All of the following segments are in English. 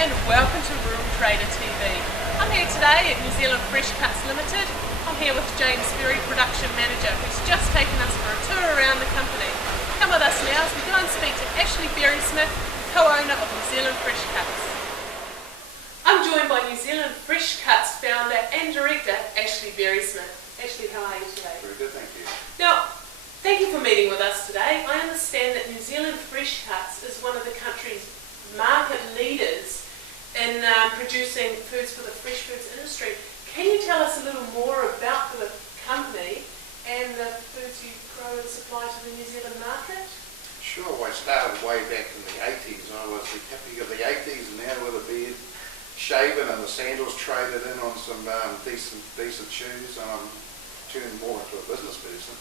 and welcome to Rural Trader TV. I'm here today at New Zealand Fresh Cuts Limited. I'm here with James Ferry, Production Manager, who's just taken us for a tour around the company. Come with us now as we go and speak to Ashley Berry-Smith, co-owner of New Zealand Fresh Cuts. I'm joined by New Zealand Fresh Cuts founder and director, Ashley Berry-Smith. Ashley, how are you today? Very good, thank you. Now, thank you for meeting with us today. I understand that New Zealand Fresh Cuts is one of the country's market leaders in producing foods for the fresh foods industry. Can you tell us a little more about the company and the foods you grow and supply to the New Zealand market? Sure, I started way back in the 80s. I was the hippie of the 80s, and now with a beard, shaven and the sandals traded in on some decent shoes. I'm turning more into a business person.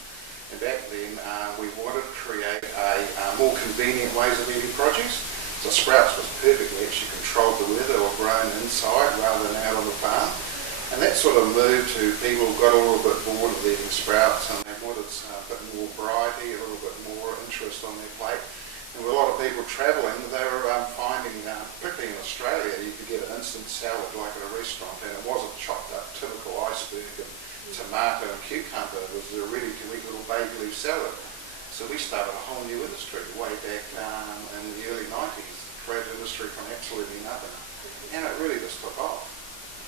And back then we wanted to create a more convenient ways of eating produce. So sprouts was perfectly actually controlled the weather or grown inside rather than out on the farm. And that sort of moved to people who got a little bit bored of eating sprouts and they wanted a bit more variety, a little bit more interest on their plate. And with a lot of people travelling, they were finding, particularly in Australia, you could get an instant salad like at a restaurant, and it wasn't chopped up typical iceberg and tomato and cucumber. It was a ready-to-eat little baby leaf salad. So we started a whole new industry way back in the early 90s, created an industry from absolutely nothing, and it really just took off.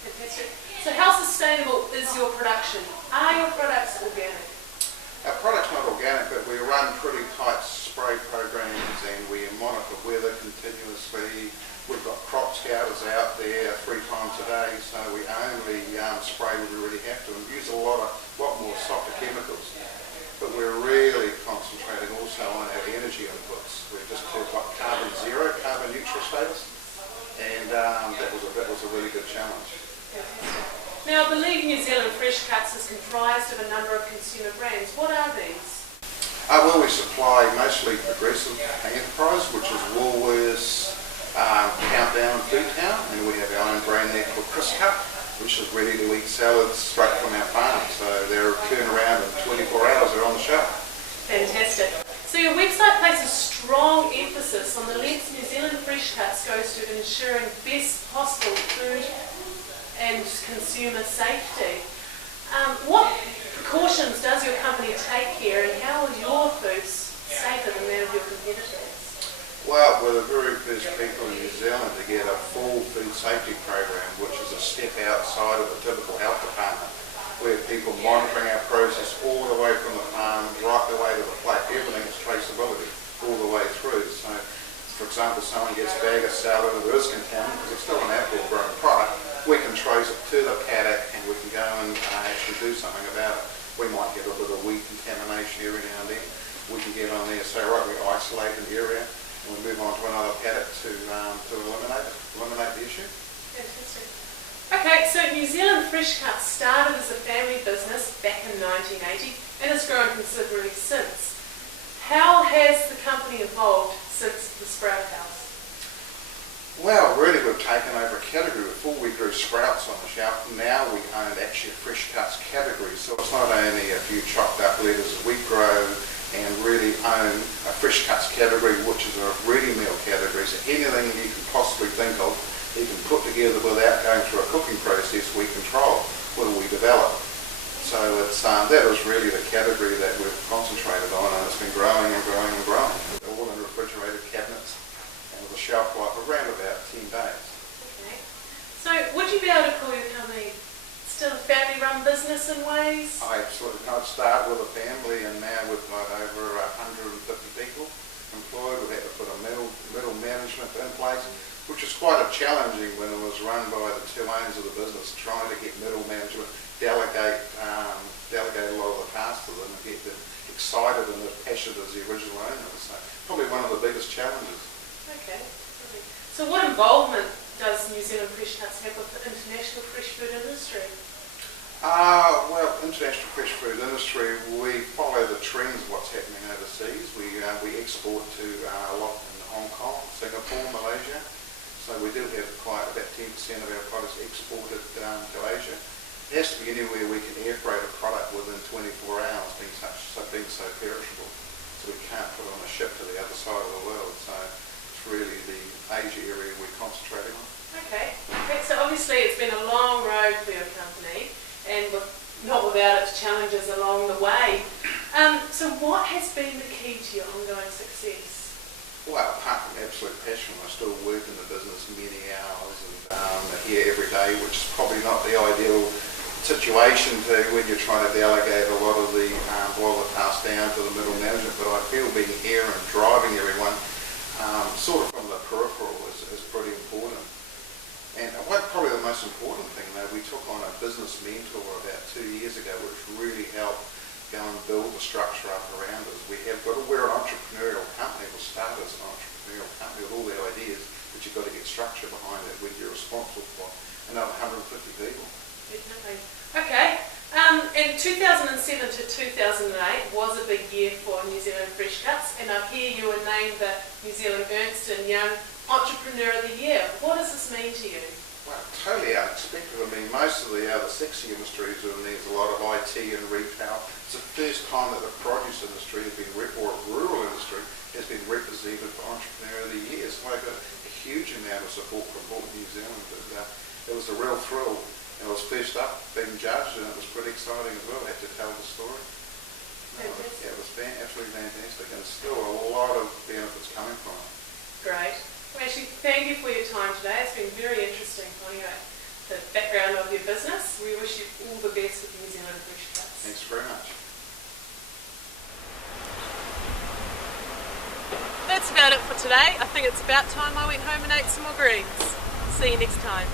Fantastic. So how sustainable is your production? Are your products organic? Our product's not organic, but we run pretty tight spray programs and we monitor weather continuously. We've got crop scouters out there 3 times a day, so we only spray when we really have to and use a lot more softer chemicals. But we're really concentrating also on our energy inputs. We've just got carbon zero, carbon neutral status, and that was a really good challenge. Now, I believe New Zealand Fresh Cuts is comprised of a number of consumer brands. What are these? Well, we supply mostly Progressive Enterprise, which is Woolworths, Countdown and Foodtown, and we have our own brand there called Crisp Cut, which is ready-to-eat salads straight from our farm. So they're turned around in 24 hours, they're on the shelf. Fantastic. So your website places strong emphasis on the lengths New Zealand Fresh Cuts goes to ensuring best possible food and consumer safety. What precautions does your company take here, and how are your foods safer than that of your competitors? Well, we're the very first people in New Zealand to get a full food safety program, which is a step outside of the typical health department. We have people monitoring our process all the way from the farm, right the way to the plate. Everything is traceability all the way through. So, for example, someone gets a bag of salad and there is contaminant, because it's still an outdoor grown product, we can trace it to the paddock and we can go and actually do something about it. We might get a bit of weed contamination every now and then. We can get on there, say, right, we isolate an area, and we move on to another paddock to eliminate the issue. Fantastic. Okay, so New Zealand Fresh Cuts started as a family business back in 1980 and has grown considerably since. How has the company evolved since the Sprout House? Well, really we've taken over a category. Before we grew sprouts on the shelf, now we own actually a fresh cuts category. So it's not only a few chopped up lettuces, we grow and really own a fresh cuts category, which is a ready meal category. So anything you can possibly think of, you can put together without going through a cooking process, we control, or we develop. So it's that is really the category that we've concentrated on, and it's been growing and growing and growing. All in refrigerated cabinets and with a shelf life of around about 10 days. Okay. So would you be able to call your company still a family-run business in ways? I absolutely not start with a family, and now we've got over 150 people employed. We've had to put a middle management in place, which is quite challenging when it was run by the 2 owners of the business, trying to get middle management, delegate a lot of the tasks to them and get them excited and as passionate as the original owners. So probably one of the biggest challenges. Okay. So what involvement does New Zealand Fresh Cuts have with the international fresh food industry? Well, international fresh food industry, we follow the trends of what's happening overseas. We export to a lot in Hong Kong, Singapore, Malaysia. So we do have about 10% of our products exported to Asia. It has to be anywhere we can air freight a product within 24 hours, being so perishable. So we can't put on a ship to the other side of the world. So it's really the Asia area we're concentrating on. Okay. Okay, so obviously it's been a long road for your company, and not without its challenges along the way. So what has been the key to your ongoing success? Well, apart from absolute passion, I still work in the business many hours and here every day, which is probably not the ideal situation to when you're trying to delegate a lot of the task down to the middle management. But I feel being here and driving everyone sort of from the peripheral is pretty important. And probably the most important thing, though, we took on a business mentor about 2 years ago, which really helped go and build the structure up around us. We're an entrepreneurial company. We'll start as an entrepreneurial company with all the ideas, but you've got to get structure behind it when you're responsible for another 150 people. Definitely. Okay. In 2007 to 2008 was a big year for New Zealand Fresh Cuts, and up here you were named the New Zealand Ernst & Young Entrepreneur of the Year. What does this mean to you? Well, totally unexpected. I mean, most of the other sexy industries, and there's a lot of IT and retail. It's the first time that the produce industry has been, or rural industry, has been represented for Entrepreneur of the Year. So I got a huge amount of support from Port New Zealand. It was a real thrill. And I was first up being judged, and it was pretty exciting as well. I had to tell the story. It was absolutely fantastic, and still a lot of benefits coming from it. Great. Well, actually, thank you for your time today. It's been very interesting finding out the background of your business. We wish you all the best with New Zealand Fresh Cuts. Thanks very much. That's about it for today. I think it's about time I went home and ate some more greens. See you next time.